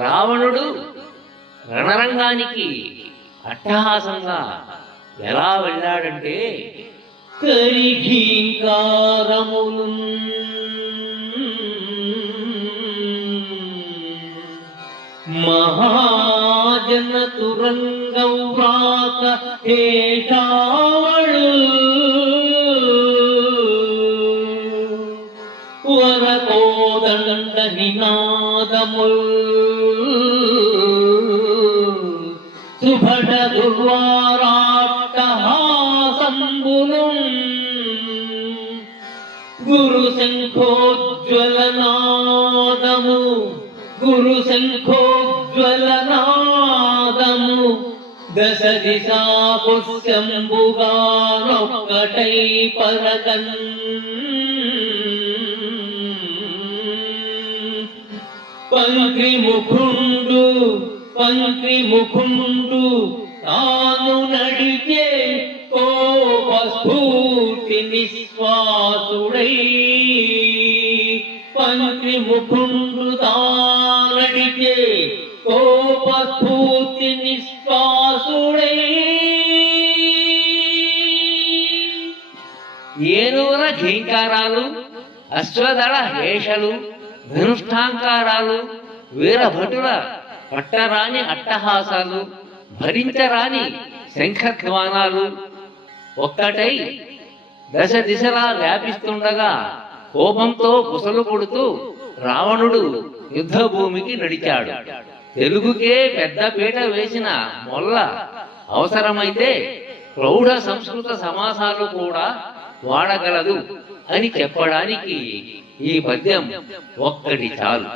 రావణుడు రణరంగానికి అట్టహాసంగా ఎలా వెళ్ళాడంటే కరిఘీంకారములు మహాజన తురంగవ్రాత హేషావళు వరకోదండ నినాదముల్ సుభట దుర్వారాట్టహాసంబులు గురు శంఖోజ్వలనాదము గురు శంఖోజ్వలనాదము దశ దిశా పుష్యంబుగానొక్కటై పరగన్ పంక్రి ముఖుండు తాను నడిచే కోపస్ఫూర్తి నిశ్వాసుడై పంక్రి ముఖుండు తానడిచే కోపస్ఫూర్తి నిశ్వాసుడై ఏనూర ఘీంకారాలు, అశ్వదళ హేషలు, ధనుష్ఠాంకారాలు, వీరభటుల పట్టరాని అట్టహాసాలు, భరించరాని శంఖధ్వానాలు ఒక్కటై దశ దిశలా వ్యాపిస్తుండగా కోపంతో బుసలు కొడుతూ రావణుడు యుద్ధభూమికి నడిచాడు. తెలుగుకే పెద్ద పీట వేసిన మొల్ల అవసరమైతే ప్రౌఢ సంస్కృత సమాసాలు కూడా వాడగలదు అని చెప్పడానికి ఈ పద్యం ఒక్కటి చాలు.